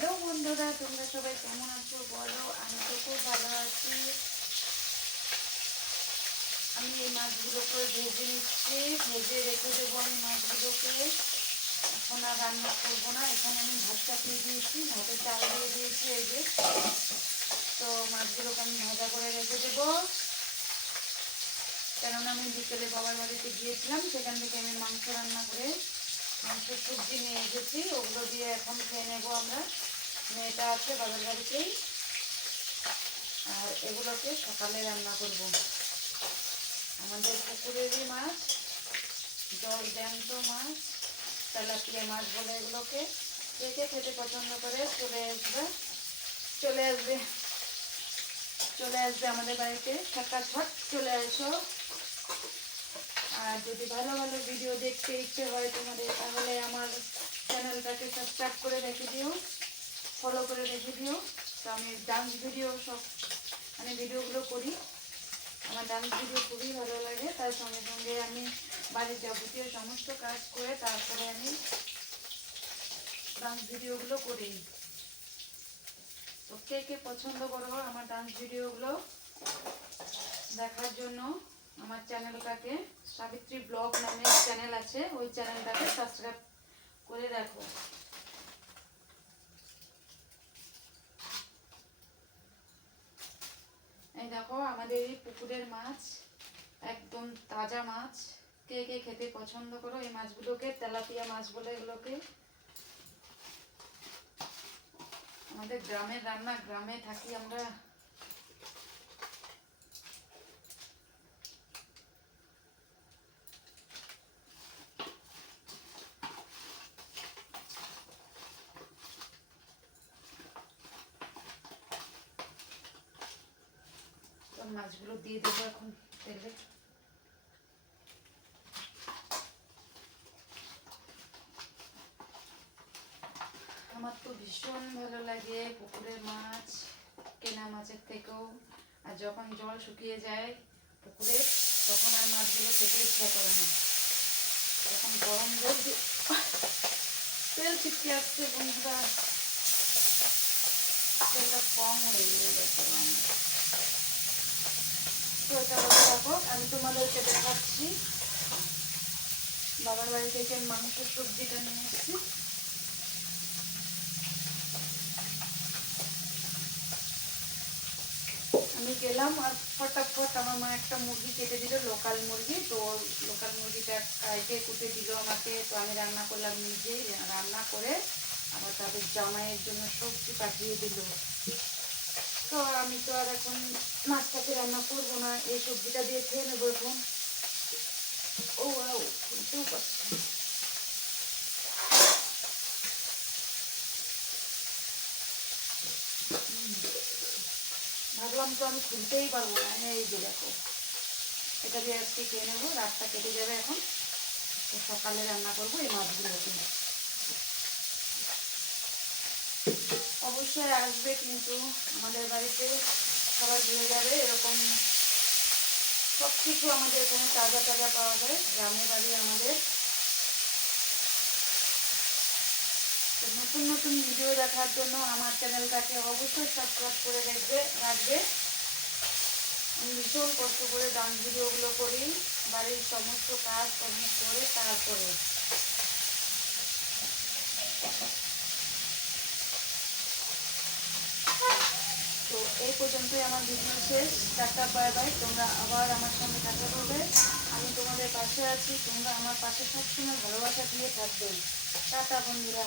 Hello বন্ধুরা, তোমরা সবাই কেমন আছো বলো? আমি তো খুব ভালো আছি। আমি এই মাছগুলোকে ভেজে নিচ্ছি, ভেজে রেখে দেবো আমি মাছগুলোকে। এখন আর রান্না করবো না। এখানে আমি ভাত চাপিয়ে দিয়েছি, ভাতে চাল দিয়ে দিয়েছি এই যে। তো মাছগুলোকে আমি ভাজা করে রেখে দেবো, কেননা আমি বিকেলে বাবার বাড়িতে গিয়েছিলাম, সেখান থেকে আমি মাংস রান্না করে মাংসের সবজি নিয়ে এসেছি। ওগুলো দিয়ে এখন খেয়ে নেবো আমরা। মেয়েটা আছে বাবার বাড়িতেই, আর এগুলোকে সকালে রান্না করব। আমাদের পুকুরেরই মাছ, জল জ্যান্ত মাছ, তেলাপিয়া মাছ বলে এগুলোকে। কে কে খেতে পছন্দ করে চলে আসবে আমাদের বাড়িতে। ছট চলে আসো। আর যদি ভালো ভালো ভিডিও দেখতে ইচ্ছে হয় তোমাদের, তাহলে আমার চ্যানেলটাকে সাবস্ক্রাইব করে রেখে দিও, ফলো করে রেখে দিও। তো আমি ডান্স ভিডিও সব ভিডিওগুলো করি। আমার ডান্স ভিডিও খুবই ভালো লাগে। তার সঙ্গে সঙ্গে আমি বাড়ির যাবতীয় সমস্ত কাজ করে তারপরে আমি ডান্স ভিডিওগুলো করি। তো কে কে পছন্দ করো আমার ডান্স ভিডিওগুলো দেখার জন্য, আমার চ্যানেলটাকে সাবিত্রী ব্লগ নামে চ্যানেল আছে, ওই চ্যানেলটাকে সাবস্ক্রাইব করে রাখো। এই দেখো আমাদের এই পুকুরের মাছ, একদম তাজা মাছ। কে কে খেতে পছন্দ করো এই মাছগুলোকে? তেলাপিয়া মাছ বলে এগুলোকে। আমাদের গ্রামের রান্না, গ্রামে থাকি আমরা। মাছগুলো দিয়ে দেবো এখন তেলে। আমার তো ভীষণ ভালো লাগে পুকুরের মাছ, কেনা মাছের থেকেও। আর যখন জল শুকিয়ে যায় পুকুরে, তখন আর মাছগুলো খেতে ইচ্ছা করে না। তখন গরম জল তেল ছিটকে আসছে বন্ধুরা, তেলটা কম হয়ে গেছে। তো এটা বলে রাখো, আমি তোমাদেরকে দেখাচ্ছি। বাবার বাড়ি থেকে মাংসের সবজিটা নিয়ে এসেছি। আমি গেলাম আর ফটাফট আমার মা একটা মুরগি কেটে দিল, লোকাল মুরগি। তো লোকাল মুরগিটা কাইটে কুটে দিল আমাকে। তো আমি রান্না করলাম নিজেই, রান্না করে আবার তাদের জামাইয়ের জন্য সবজি পাঠিয়ে দিল। তো আমি তো আর এখন মাছটাকে রান্না করবো না, এই সবজিটা দিয়ে খেয়ে নেবো এখন। ও খুলতেও পারছি। ভাবলাম তো আমি খুলতেই পারবো না। এই যে দেখো, এটা দিয়ে আজকে খেয়ে নেবো, রাতটা কেটে যাবে এখন। তো সকালে রান্না করবো এই মাছগুলোকে। অবশ্যই আসবে কিন্তু আমাদের বাড়িতে, সবাই ঘুরে যাবে। এরকম সব কিছু আমাদের এখানে তাজা তাজা পাওয়া যায়, গ্রামের বাড়ি আমাদের। নতুন নতুন ভিডিও দেখার জন্য আমার চ্যানেলটাকে অবশ্যই সাবস্ক্রাইব করে রাখবে। আমি ভীষণ কষ্ট করে ডান্স ভিডিওগুলো করি, বাড়ির সমস্ত কাজ কর্ম করে তারপরে। তো এই পর্যন্তই আমার ভিডিও শেষ। Tata bye bye. তোমরা আবার আমার সঙ্গে দেখা করবে। আমি তোমাদের পাশে আছি, তোমরা আমার পাশে সবসময় ভালোবাসা দিয়ে থাকবে। টাটা বন্ধুরা।